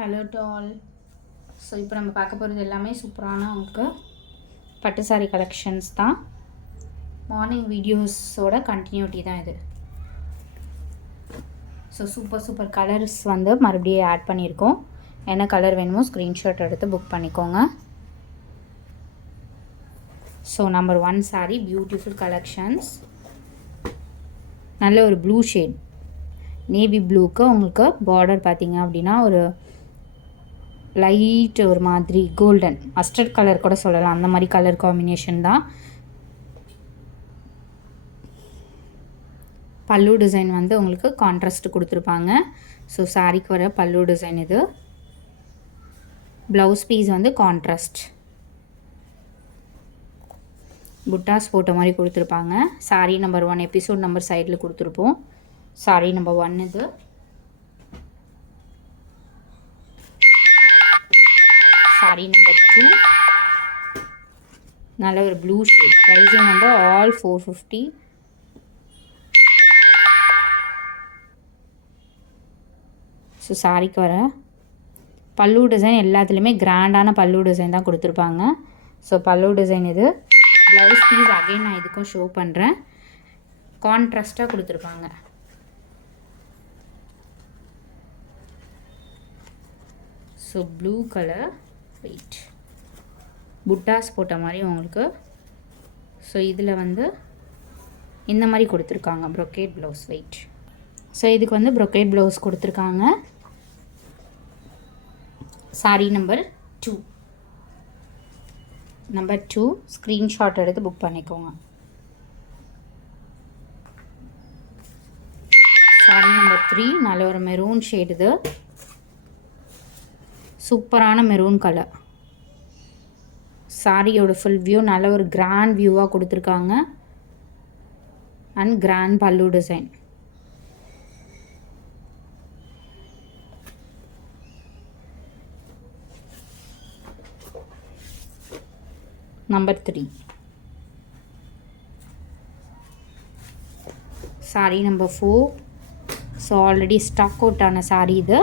Hello to all. So இப்போ நம்ம பார்க்க போகிறது எல்லாமே சூப்பரான உங்களுக்கு பட்டு சாரி கலெக்ஷன்ஸ் தான். மார்னிங் வீடியோஸோட கண்டினியூட்டி தான் இது. ஸோ சூப்பர் கலர்ஸ் வந்து மறுபடியும் ஆட் பண்ணியிருக்கோம். என்ன கலர் வேணுமோ ஸ்க்ரீன்ஷாட் எடுத்து புக் பண்ணிக்கோங்க. So number 1 sorry beautiful collections. நல்ல ஒரு ப்ளூ ஷேட், நேவி ப்ளூக்கு உங்களுக்கு பார்டர் பார்த்தீங்க அப்படின்னா ஒரு லைட் ஒரு மாதிரி கோல்டன் மஸ்டர்ட் கலர் கூட சொல்லலாம், அந்த மாதிரி கலர் காம்பினேஷன் தான். பல்லு டிசைன் வந்து உங்களுக்கு கான்ட்ராஸ்ட் கொடுத்துருப்பாங்க. ஸோ சாரிக்கு வர பல்லு டிசைன் இது. ப்ளவுஸ் பீஸ் வந்து கான்ட்ராஸ்ட் புட்டாஸ் போட்ட மாதிரி கொடுத்துருப்பாங்க. சாரி நம்பர் 1 எபிசோட் நம்பர் சைடில் கொடுத்துருப்போம். சாரி நம்பர் 1 இது. சாரி நம்பர் 2 நல்ல ஒரு ப்ளூ ஷேட். ப்ரைஸிங் வந்து ஆல் 450. ஸோ சாரிக்கு வர பல்லு டிசைன் எல்லாத்துலேயுமே கிராண்டான பல்லு டிசைன் தான் கொடுத்துருப்பாங்க. ஸோ பல்லு டிசைன் இது. ப்ளவுஸ் பீஸ் அகைன் நான் இதுக்கும் ஷோ பண்ணுறேன். கான்ட்ராஸ்ட்டாக கொடுத்துருப்பாங்க. ஸோ ப்ளூ கலர் வெயிட் புட்டாஸ் போட்ட மாதிரி உங்களுக்கு. ஸோ இதில் வந்து இந்த மாதிரி கொடுத்துருக்காங்க ப்ரொக்கேட் ப்ளவுஸ் வெயிட். ஸோ இதுக்கு வந்து ப்ரொக்கேட் ப்ளவுஸ் கொடுத்துருக்காங்க. சாரி நம்பர் 2 ஸ்க்ரீன்ஷாட் எடுத்து புக் பண்ணிக்கோங்க. சாரி நம்பர் 3 நல்ல ஒரு மெரூன் ஷேட். இது சூப்பரான மெரூன் கலர். சாரியோட ஃபுல் வியூ நல்ல ஒரு கிராண்ட் வியூவாக கொடுத்துருக்காங்க. And grand pallu design. Number 3 sari number 4. So already stock out ஆன சாரி இது.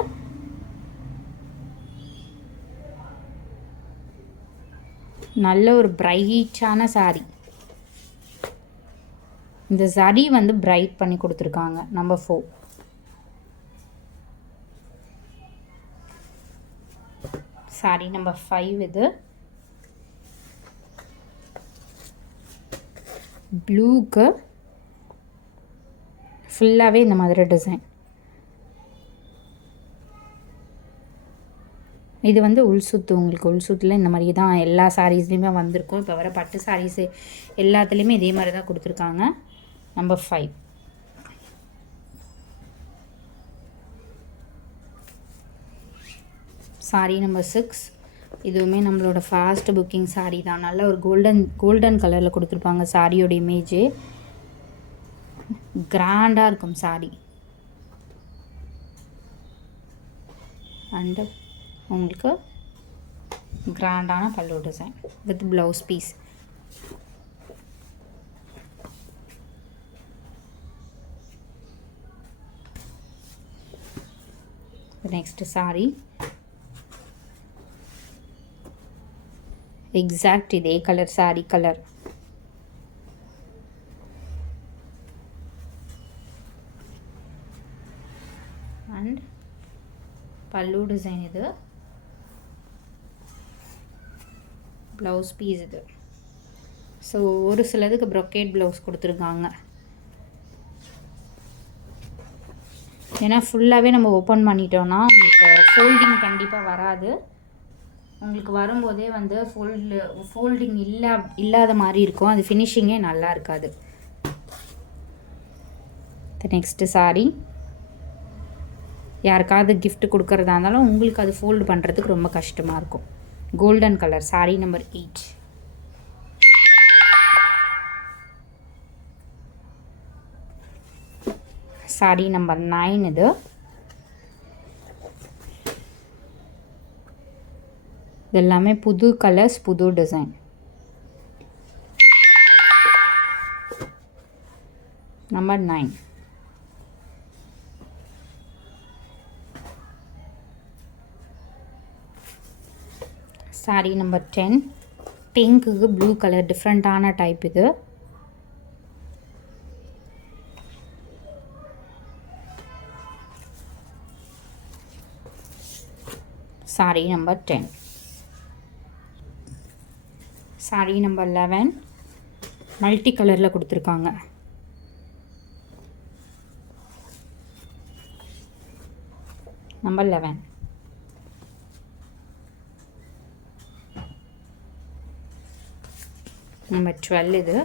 நல்ல ஒரு பிரைட்டான சாரி. இந்த சரி வந்து பிரைட் பண்ணி கொடுத்துருக்காங்க. நம்பர் 4 சாரி நம்பர் 5 இது. ப்ளூக்கு ஃபுல்லாகவே இந்த மாதிரி டிசைன். இது வந்து உள்சுத்து. உங்களுக்கு உள்சுத்தில் இந்த மாதிரி தான் எல்லா சாரீஸ்லேயுமே வந்திருக்கும். இப்போ வர பட்டு சாரீஸு எல்லாத்துலேயுமே இதே மாதிரி தான் கொடுத்துருக்காங்க. நம்பர் 5 சாரி நம்பர் 6. இதுவுமே நம்மளோட ஃபாஸ்ட் புக்கிங் சாரீ தான். நல்ல ஒரு கோல்டன் கலரில் கொடுத்துருப்பாங்க. சாரியோட இமேஜு கிராண்டாக இருக்கும் சாரி. அண்டு உங்களுக்கு கிராண்டான pallu design with blouse piece. Next sari exact இதே colour sari colour. And pallu design இது. ப்ளவுஸ் பீஸ் இது. ஸோ ஒரு சிலதுக்கு ப்ரொக்கேட் ப்ளவுஸ் கொடுத்துருக்காங்க. ஏன்னா ஃபுல்லாகவே நம்ம ஓப்பன் பண்ணிட்டோன்னா உங்களுக்கு ஃபோல்டிங் கண்டிப்பாக வராது. உங்களுக்கு வரும்போதே வந்து ஃபோல்டிங் இல்லாத மாதிரி இருக்கும். அது ஃபினிஷிங்கே நல்லா இருக்காது. நெக்ஸ்ட்டு சாரி யாருக்காவது கிஃப்ட் கொடுக்குறதா இருந்தாலும் உங்களுக்கு அது ஃபோல்டு பண்ணுறதுக்கு ரொம்ப கஷ்டமாக இருக்கும். Golden colour sari number 8. Sari number 9 இது. எல்லாமே புது கலர்ஸ், புது டிசைன். Number 9 sari number 10. பிங்க்குக்கு ப்ளூ கலர் டிஃப்ரெண்ட்டான டைப் இது. Sari number 10. Sari number 11. Multi கலரில் கொடுத்துருக்காங்க. நம்பர் 11. நம்பர் 12 இது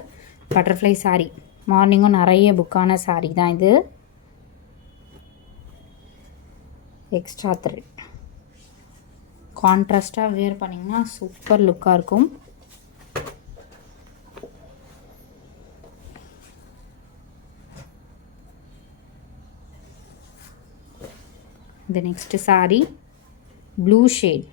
பட்டர்ஃப்ளை சாரீ. மார்னிங்கும் நிறைய புக்கான சாரீ தான் இது. Extra thread. கான்ட்ராஸ்டாக வேர் பண்ணிங்கன்னா சூப்பர் லுக்காக இருக்கும். இந்த next sari blue shade.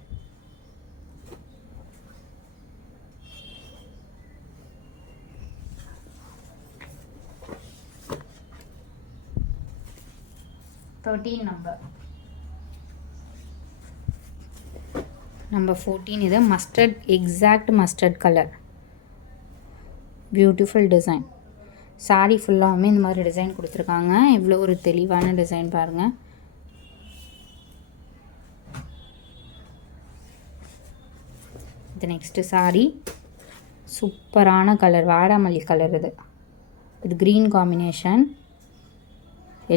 Number 14 இது mustard, exact mustard colour. Beautiful design. Sari ஃபுல்லாகவுமே இந்த மாதிரி டிசைன் கொடுத்துருக்காங்க. எவ்வளோ ஒரு தெளிவான டிசைன் பாருங்கள். இது நெக்ஸ்ட்டு சாரீ சூப்பரான கலர், வாடாமல்லி கலர். இது க்ரீன் காம்பினேஷன்.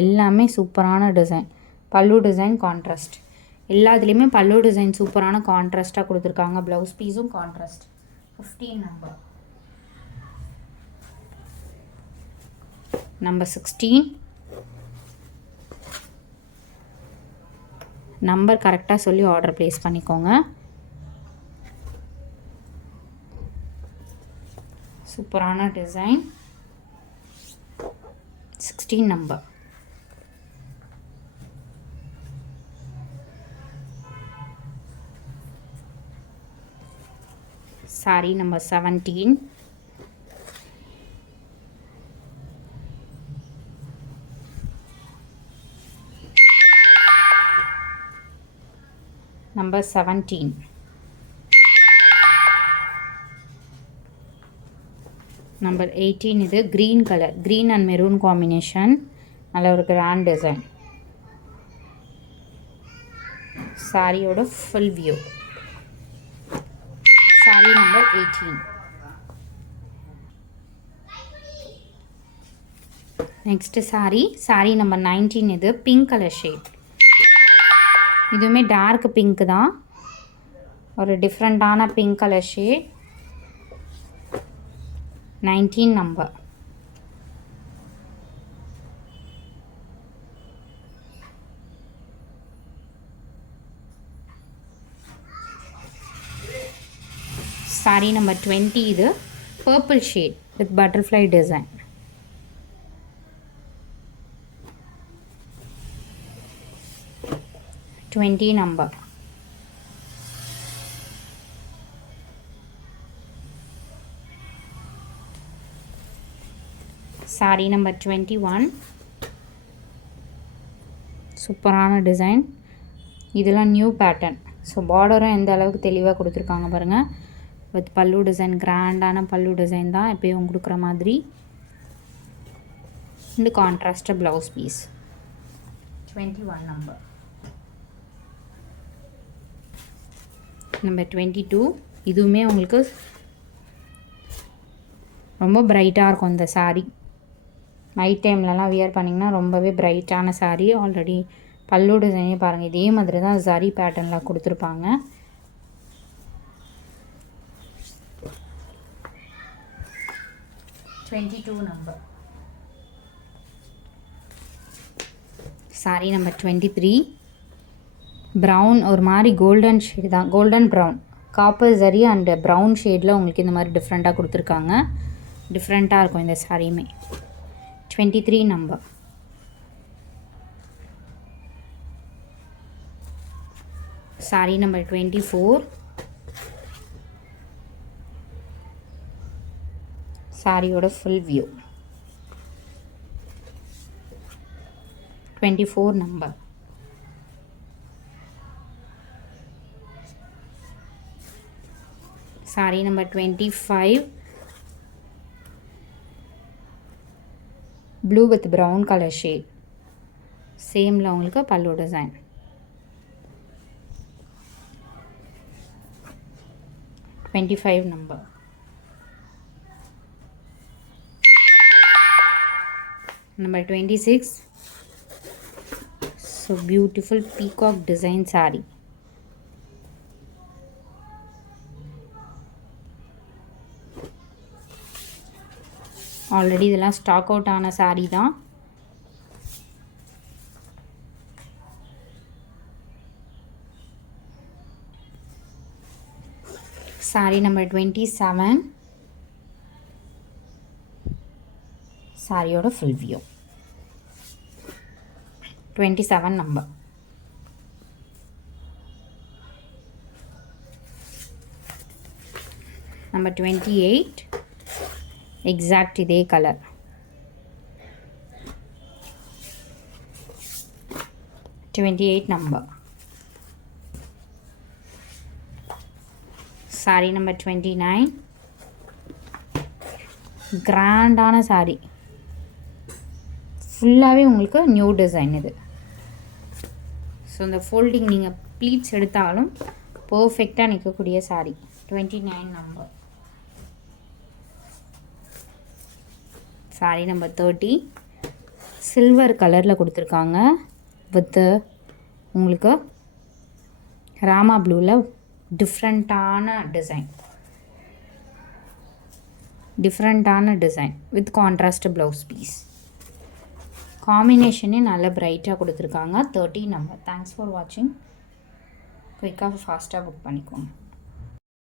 எல்லாமே சூப்பரான டிசைன். பல்லு டிசைன் கான்ட்ராஸ்ட். எல்லாத்துலேயுமே பல்லு டிசைன் சூப்பரான கான்ட்ராஸ்ட்டாக கொடுத்துருக்காங்க. ப்ளவுஸ் பீஸும் கான்ட்ராஸ்ட். 15 நம்பர். நம்பர் 16. நம்பர் கரெக்டாக சொல்லி ஆர்டர் ப்ளேஸ் பண்ணிக்கோங்க. சூப்பரான டிசைன். 16 நம்பர். சாரீ நம்பர் 17. நம்பர் 17. நம்பர் 18 இது green colour, green and maroon combination. நல்ல ஒரு கிராண்ட் டிசைன். சாரியோட ஃபுல் வியூ. சாரீ நம்பர் 18. நெக்ஸ்ட்டு சாரீ நம்பர் 19 இது பிங்க் கலர் ஷேட். இதுவுமே டார்க் பிங்க் தான், ஒரு டிஃப்ரெண்ட்டான பிங்க் கலர் ஷேட். 19 நம்பர். சாரீ நம்பர் 20 இது purple shade with butterfly design. Number. Sari நம்பர் 21. சூப்பரான டிசைன். இதெல்லாம் நியூ பேட்டர்ன். ஸோ பார்டரும் எந்த அளவுக்கு தெளிவாக கொடுத்துருக்காங்க பாருங்கள். வித் பல்லு டிசைன், கிராண்டான பல்லு டிசைன் தான் எப்பயும் கொடுக்குற மாதிரி. இந்த contrast blouse piece. 21 number. Number 22. இதுவுமே உங்களுக்கு ரொம்ப பிரைட்டாக இருக்கும் இந்த சாரீ. நைட் டைம்லலாம் வியர் பண்ணிங்கன்னா ரொம்பவே பிரைட்டான சாரீ. ஆல்ரெடி பல்லு டிசைனே பாருங்கள், இதே மாதிரி தான் சாரீ பேட்டர்னில் கொடுத்துருப்பாங்க. நம்பர். சாரீ நம்பர் 23. ப்ரௌன், ஒரு மாதிரி கோல்டன் ஷேடு தான், கோல்டன் ப்ரௌன், காப்பர் சரி அண்ட் ப்ரௌன் ஷேடில் உங்களுக்கு இந்த மாதிரி டிஃப்ரெண்ட்டாக கொடுத்துருக்காங்க. டிஃப்ரெண்ட்டாக இருக்கும் இந்த சாரியுமே. 23 நம்பர். சாரீ நம்பர் 24. சாரியோட full view. 24 number. saree number 25, blue with brown color shade. Same la உங்களுக்கு pallu design. number. Number 26. So beautiful peacock design saree. Already இதெல்லாம் ஸ்டாக் அவுட் ஆன saree தான். saree number 27. சாரியோட full view. 27 number. Number 28. Exact இதே கலர். 28 number. saree number 29. கிராண்டான saree. ஃபுல்லாகவே உங்களுக்கு நியூ டிசைன் இது. ஸோ இந்த ஃபோல்டிங் நீங்கள் ப்ளீட்ஸ் எடுத்தாலும் பர்ஃபெக்டாக நிற்கக்கூடிய saree. 29 number. saree number 30. Silver கலரில் கொடுத்துருக்காங்க வித் உங்களுக்கு ராமா ப்ளூவில் டிஃப்ரெண்ட்டான design with contrast blouse piece. காம்பினேஷனே நல்ல பிரைட்டாக கொடுத்துருக்காங்க. 30 number. தேங்க்ஸ் ஃபார் வாட்சிங். குயிக்காக ஃபாஸ்ட்டாக புக் பண்ணிக்கோங்க.